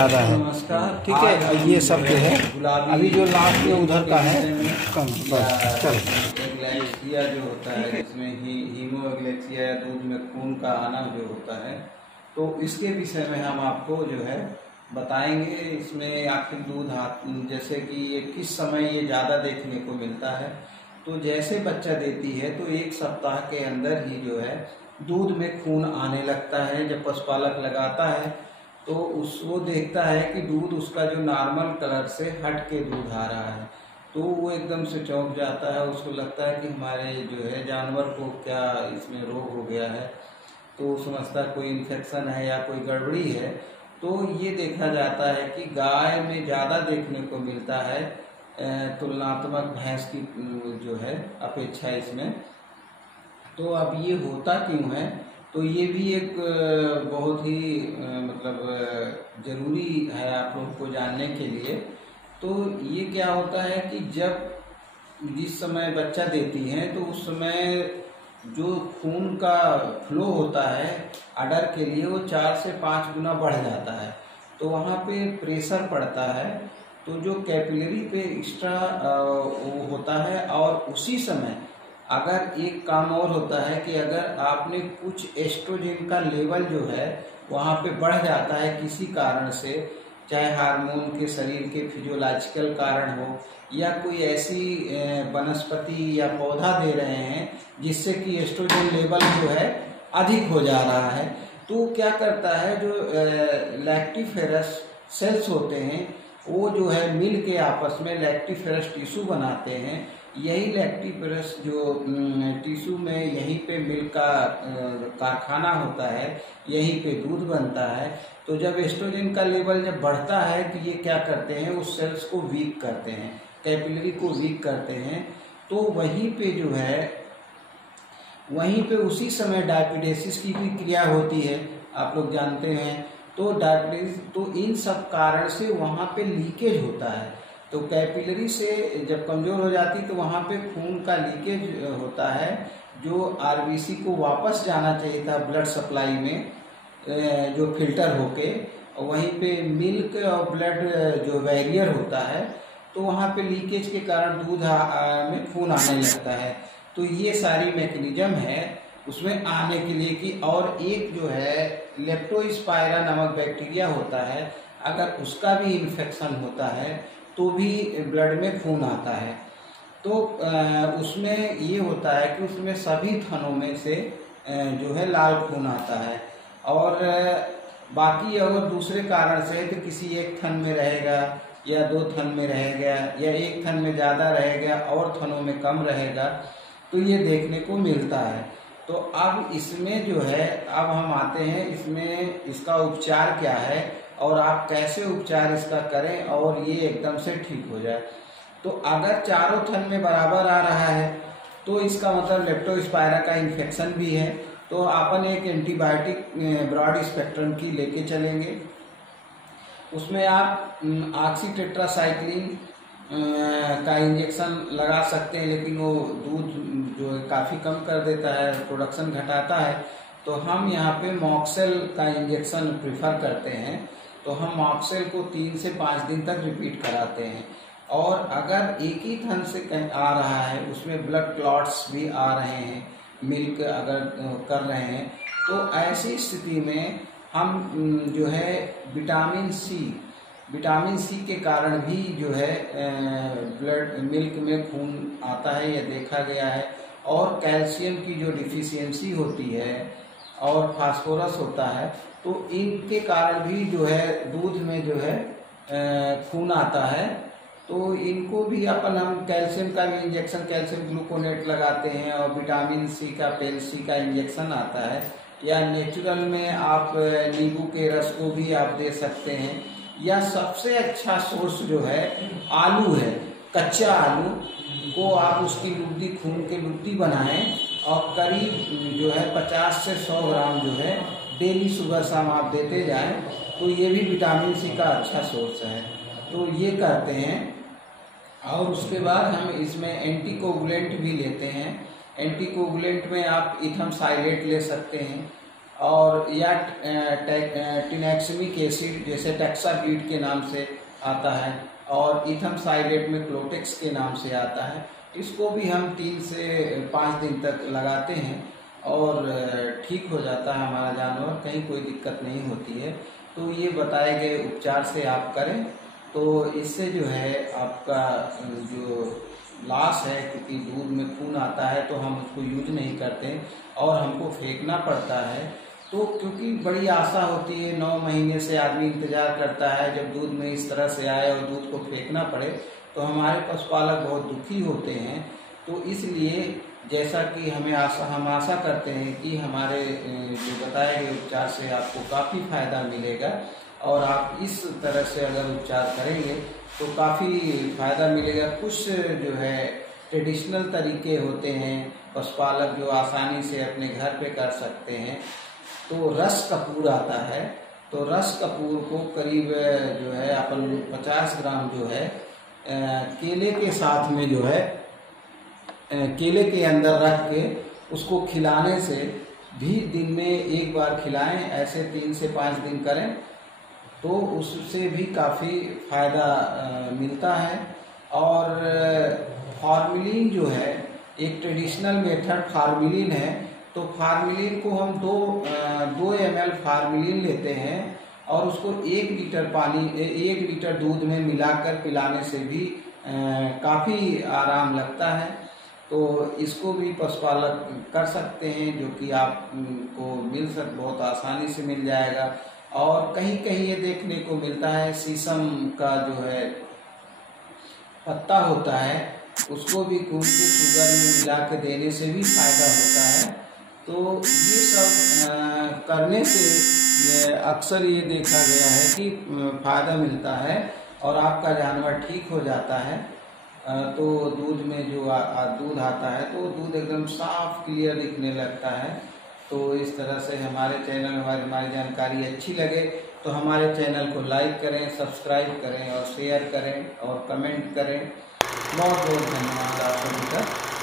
ज़्यादा है। नमस्कार। ठीक है, ये सब जो है अभी जो लास्ट में उधर का है कम बस चल। एग्लैक्सिया जो होता है जिसमें हीमोएग्लैक्सिया या दूध में खून का आना जो होता है, तो इसके विषय में हम आपको जो है बताएंगे। इसमें आखिर दूध जैसे कि ये किस समय ये ज़्यादा देखने को मिलता है। तो जैसे बच्चा देती है तो 1 सप्ताह के अंदर ही जो है दूध में खून आने लगता है। जब पशुपालक लगाता है तो वो देखता है कि दूध उसका जो नॉर्मल कलर से हट के दूध आ रहा है, तो वो एकदम से चौंक जाता है। उसको लगता है कि हमारे जो है जानवर को क्या इसमें रोग हो गया है, तो समझता है कोई इन्फेक्शन है या कोई गड़बड़ी है। तो ये देखा जाता है कि गाय में ज़्यादा देखने को मिलता है तुलनात्मक भैंस की जो है अपेक्षा इसमें। तो अब ये होता क्यों है, तो ये भी एक बहुत ही मतलब ज़रूरी है आप लोग को जानने के लिए। तो ये क्या होता है कि जिस समय बच्चा देती हैं तो उस समय जो खून का फ्लो होता है अडर के लिए वो 4 से 5 गुना बढ़ जाता है। तो वहाँ पे प्रेशर पड़ता है, तो जो कैपिलरी पे एक्स्ट्रा वो होता है। और उसी समय अगर एक काम और होता है कि अगर आपने कुछ एस्ट्रोजन का लेवल जो है वहाँ पे बढ़ जाता है किसी कारण से, चाहे हार्मोन के शरीर के फिजियोलॉजिकल कारण हो या कोई ऐसी वनस्पति या पौधा दे रहे हैं जिससे कि एस्ट्रोजन लेवल जो है अधिक हो जा रहा है, तो क्या करता है जो लैक्टिफेरस सेल्स होते हैं वो जो है मिल के आपस में लैक्टिफेरस टिश्यू बनाते हैं। यही लैक्टिफेरस जो टिश्यू में यहीं पे मिल्क का कारखाना होता है, यहीं पे दूध बनता है। तो जब एस्ट्रोजन का लेवल जब बढ़ता है तो ये क्या करते हैं उस सेल्स को वीक करते हैं, कैपिलरी को वीक करते हैं। तो वहीं पे जो है वहीं पे उसी समय डायपिडेसिस की भी क्रिया होती है, आप लोग जानते हैं। तो डायबिटीज तो इन सब कारण से वहाँ पे लीकेज होता है। तो कैपिलरी से जब कमजोर हो जाती तो वहाँ पे खून का लीकेज होता है, जो आरबीसी को वापस जाना चाहिए था ब्लड सप्लाई में जो फिल्टर होके, वहीं पे मिल्क और ब्लड जो बैरियर होता है तो वहाँ पे लीकेज के कारण दूध में खून आने लगता है। तो ये सारी मैकेनिज्म है उसमें आने के लिए कि और एक जो है लेप्टोस्पाइरा नामक बैक्टीरिया होता है, अगर उसका भी इन्फेक्शन होता है तो भी ब्लड में खून आता है। तो उसमें ये होता है कि उसमें सभी थनों में से जो है लाल खून आता है। और बाकी अगर दूसरे कारण से तो किसी एक थन में रहेगा या 2 थन में रहेगा या एक थन में ज़्यादा रहेगा और थनों में कम रहेगा, तो ये देखने को मिलता है। तो अब इसमें जो है अब हम आते हैं इसमें इसका उपचार क्या है और आप कैसे उपचार इसका करें और ये एकदम से ठीक हो जाए। तो अगर चारों थन में बराबर आ रहा है तो इसका मतलब लेप्टोस्पाइरा का इन्फेक्शन भी है। तो अपन एक एंटीबायोटिक ब्रॉड स्पेक्ट्रम की लेके चलेंगे। उसमें आप ऑक्सीटेट्रासाइक्लिन का इंजेक्शन लगा सकते हैं, लेकिन वो दूध जो है काफ़ी कम कर देता है, प्रोडक्शन घटाता है। तो हम यहाँ पे मॉक्सेल का इंजेक्शन प्रिफर करते हैं। तो हम मॉक्सेल को 3 से 5 दिन तक रिपीट कराते हैं। और अगर एक ही थन से आ रहा है उसमें ब्लड क्लॉट्स भी आ रहे हैं, मिल्क अगर कर रहे हैं, तो ऐसी स्थिति में हम जो है विटामिन सी के कारण भी जो है ब्लड मिल्क में खून आता है, यह देखा गया है। और कैल्शियम की जो डिफिशियंसी होती है और फास्फोरस होता है, तो इनके कारण भी जो है दूध में जो है खून आता है। तो इनको भी हम कैल्शियम का भी इंजेक्शन, कैल्शियम ग्लूकोनेट लगाते हैं और विटामिन सी का पेल्सी का इंजेक्शन आता है। या नेचुरल में आप नींबू के रस को भी आप दे सकते हैं। या सबसे अच्छा सोर्स जो है आलू है, कच्चा आलू को आप उसकी लुगदी खून के लुगदी बनाएं और करीब जो है 50 से 100 ग्राम जो है डेली सुबह शाम आप देते जाएं, तो ये भी विटामिन सी का अच्छा सोर्स है। तो ये करते हैं। और उसके बाद हम इसमें एंटीकोगुलेंट भी लेते हैं। एंटीकोगुलेंट में आप इथम साइलेट ले सकते हैं और या टिनेक्समिक एसिड जैसे टेक्साबीट के नाम से आता है, और इथम साइडेट में क्लोटेक्स के नाम से आता है। इसको भी हम 3 से 5 दिन तक लगाते हैं और ठीक हो जाता है हमारा जानवर, कहीं कोई दिक्कत नहीं होती है। तो ये बताए गए उपचार से आप करें तो इससे जो है आपका जो लॉस है, क्योंकि दूध में खून आता है तो हम उसको यूज नहीं करते और हमको फेंकना पड़ता है। तो क्योंकि बड़ी आशा होती है, 9 महीने से आदमी इंतजार करता है जब दूध में इस तरह से आए और दूध को फेंकना पड़े, तो हमारे पशुपालक बहुत दुखी होते हैं। तो इसलिए जैसा कि हम आशा करते हैं कि हमारे जो बताए गए उपचार से आपको काफ़ी फायदा मिलेगा, और आप इस तरह से अगर उपचार करेंगे तो काफ़ी फायदा मिलेगा। कुछ जो है ट्रेडिशनल तरीके होते हैं पशुपालक जो आसानी से अपने घर पे कर सकते हैं। तो रस कपूर आता है, तो रस कपूर को करीब जो है अपन 50 ग्राम जो है केले के साथ में जो है केले के अंदर रख के उसको खिलाने से भी दिन में एक बार खिलाएं, ऐसे 3 से 5 दिन करें तो उससे भी काफ़ी फायदा मिलता है। और फार्मिलिन जो है एक ट्रेडिशनल मेथड फार्मिलिन है, तो फार्मिलिन को हम 2 ml फार्मिलिन लेते हैं और उसको 1 लीटर दूध में मिलाकर पिलाने से भी काफ़ी आराम लगता है। तो इसको भी पशुपालक कर सकते हैं, जो कि आपको बहुत आसानी से मिल जाएगा। और कहीं कहीं ये देखने को मिलता है शीशम का जो है पत्ता होता है, उसको भी कूट के शुगर में मिला के देने से भी फायदा होता है। तो ये सब करने से अक्सर ये देखा गया है कि फायदा मिलता है और आपका जानवर ठीक हो जाता है। तो दूध में जो दूध आता है तो दूध एकदम साफ क्लियर दिखने लगता है। तो इस तरह से हमारे चैनल हमारी जानकारी अच्छी लगे तो हमारे चैनल को लाइक करें, सब्सक्राइब करें और शेयर करें और कमेंट करें। बहुत बहुत धन्यवाद आप सभी का।